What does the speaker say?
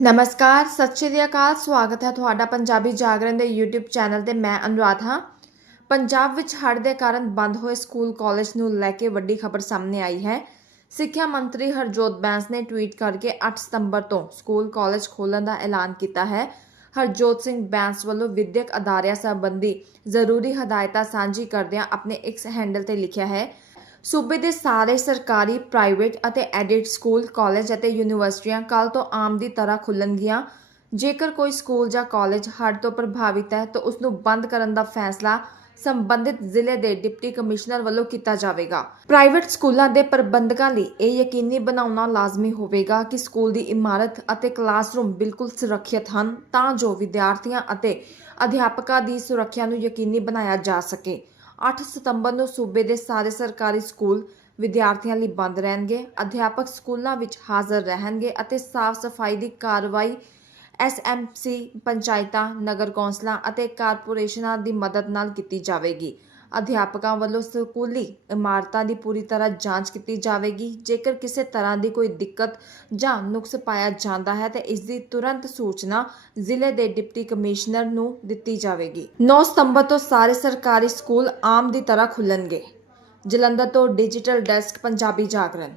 ਨਮਸਕਾਰ, ਸਤਿ ਸ਼੍ਰੀ ਅਕਾਲ, ਸਵਾਗਤ ਹੈ ਤੁਹਾਡਾ ਪੰਜਾਬੀ ਜਾਗਰਣ ਦੇ YouTube ਚੈਨਲ ਤੇ ਮੈਂ ਅਨੁਰਾਧ। ਹਾਂ ਪੰਜਾਬ ਵਿੱਚ ਹੜ੍ਹ ਦੇ ਕਾਰਨ ਬੰਦ ਹੋਏ ਸਕੂਲ, ਕਾਲਜ ਨੂੰ ਲੈ ਕੇ ਵੱਡੀ ਖਬਰ ਸਾਹਮਣੇ ਆਈ ਹੈ। ਸਿੱਖਿਆ ਮੰਤਰੀ ਹਰਜੋਤ ਬੈਂਸ ਨੇ ਟਵੀਟ ਕਰਕੇ 8 ਸਤੰਬਰ ਤੋਂ ਸਕੂਲ, ਕਾਲਜ ਖੋਲ੍ਹਣ ਦਾ ਐਲਾਨ ਕੀਤਾ ਹੈ। ਹਰਜੋਤ ਸਿੰਘ ਬੈਂਸ ਵੱਲੋਂ ਵਿਦਿਅਕ ਅਦਾਰਿਆਂ, ਸੰਬੰਧੀ ਜ਼ਰੂਰੀ ਹਦਾਇਤਾਂ ਸਾਂਝੀ ਕਰਦਿਆਂ ਆਪਣੇ ਐਕਸ ਹੈਂਡਲ ਤੇ ਲਿਖਿਆ ਹੈ ਸੂਬੇ ਦੇ ਸਾਰੇ ਸਰਕਾਰੀ ਪ੍ਰਾਈਵੇਟ ਅਤੇ ਐਡਿਡ ਸਕੂਲ ਕਾਲਜ ਅਤੇ ਯੂਨੀਵਰਸਿਟੀਆਂ ਕੱਲ ਤੋਂ ਆਮ ਦੀ ਤਰ੍ਹਾਂ ਖੁੱਲਣਗੀਆਂ ਜੇਕਰ ਕੋਈ ਸਕੂਲ ਜਾਂ ਕਾਲਜ ਹੜ੍ਹ ਤੋਂ ਪ੍ਰਭਾਵਿਤ ਹੈ, ਤਾਂ ਉਸ ਨੂੰ ਬੰਦ ਕਰਨ ਦਾ ਫੈਸਲਾ ਸੰਬੰਧਿਤ ਜ਼ਿਲ੍ਹੇ ਦੇ ਡਿਪਟੀ ਕਮਿਸ਼ਨਰ ਵੱਲੋਂ ਕੀਤਾ ਜਾਵੇਗਾ। ਪ੍ਰਾਈਵੇਟ ਸਕੂਲਾਂ ਦੇ ਪ੍ਰਬੰਧਕਾਂ ਲਈ ਇਹ ਯਕੀਨੀ ਬਣਾਉਣਾ ਲਾਜ਼ਮੀ ਹੋਵੇਗਾ ਕਿ ਸਕੂਲ ਦੀ ਇਮਾਰਤ ਅਤੇ ਕਲਾਸਰੂਮ ਬਿਲਕੁਲ ਸੁਰੱਖਿਅਤ ਹਨ, ਤਾਂ ਜੋ ਵਿਦਿਆਰਥੀਆਂ ਅਤੇ ਅਧਿਆਪਕਾਂ ਦੀ ਸੁਰੱਖਿਆ ਨੂੰ ਯਕੀਨੀ ਬਣਾਇਆ ਜਾ ਸਕੇ। 8 ਸਤੰਬਰ ਨੂੰ ਸੂਬੇ ਦੇ ਸਾਰੇ ਸਰਕਾਰੀ ਸਕੂਲ ਵਿਦਿਆਰਥੀਆਂ ਲਈ ਬੰਦ ਰਹਿਣਗੇ, ਅਧਿਆਪਕ ਸਕੂਲਾਂ ਵਿੱਚ ਹਾਜ਼ਰ ਰਹਿਣਗੇ ਅਤੇ ਸਾਫ਼ ਸਫ਼ਾਈ ਦੀ ਕਾਰਵਾਈ ਐਸਐਮਸੀ ਪੰਚਾਇਤਾਂ, ਨਗਰ ਕੌਂਸਲਾਂ ਅਤੇ ਕਾਰਪੋਰੇਸ਼ਨਾਂ ਦੀ ਮਦਦ ਨਾਲ ਕੀਤੀ ਜਾਵੇਗੀ। ਅਧਿਆਪਕਾਂ ਵੱਲੋਂ ਸਕੂਲੀ ਇਮਾਰਤਾਂ ਦੀ ਪੂਰੀ ਤਰ੍ਹਾਂ ਜਾਂਚ ਕੀਤੀ ਜਾਵੇਗੀ। ਜੇਕਰ ਕਿਸੇ ਤਰ੍ਹਾਂ ਦੀ ਕੋਈ ਦਿੱਕਤ ਜਾਂ ਨੁਕਸ ਪਾਇਆ ਜਾਂਦਾ ਹੈ, ਤਾਂ ਇਸ ਦੀ ਤੁਰੰਤ ਸੂਚਨਾ ਜ਼ਿਲ੍ਹੇ ਦੇ ਡਿਪਟੀ ਕਮਿਸ਼ਨਰ ਨੂੰ ਦਿੱਤੀ ਜਾਵੇਗੀ। 9 ਸਤੰਬਰ ਤੋਂ ਸਾਰੇ ਸਰਕਾਰੀ ਸਕੂਲ ਆਮ ਦੀ ਤਰ੍ਹਾਂ ਖੁੱਲਣਗੇ। ਜਲੰਧਰ ਤੋਂ ਡਿਜੀਟਲ ਡੈਸਕ, ਪੰਜਾਬੀ ਜਾਗਰਣ।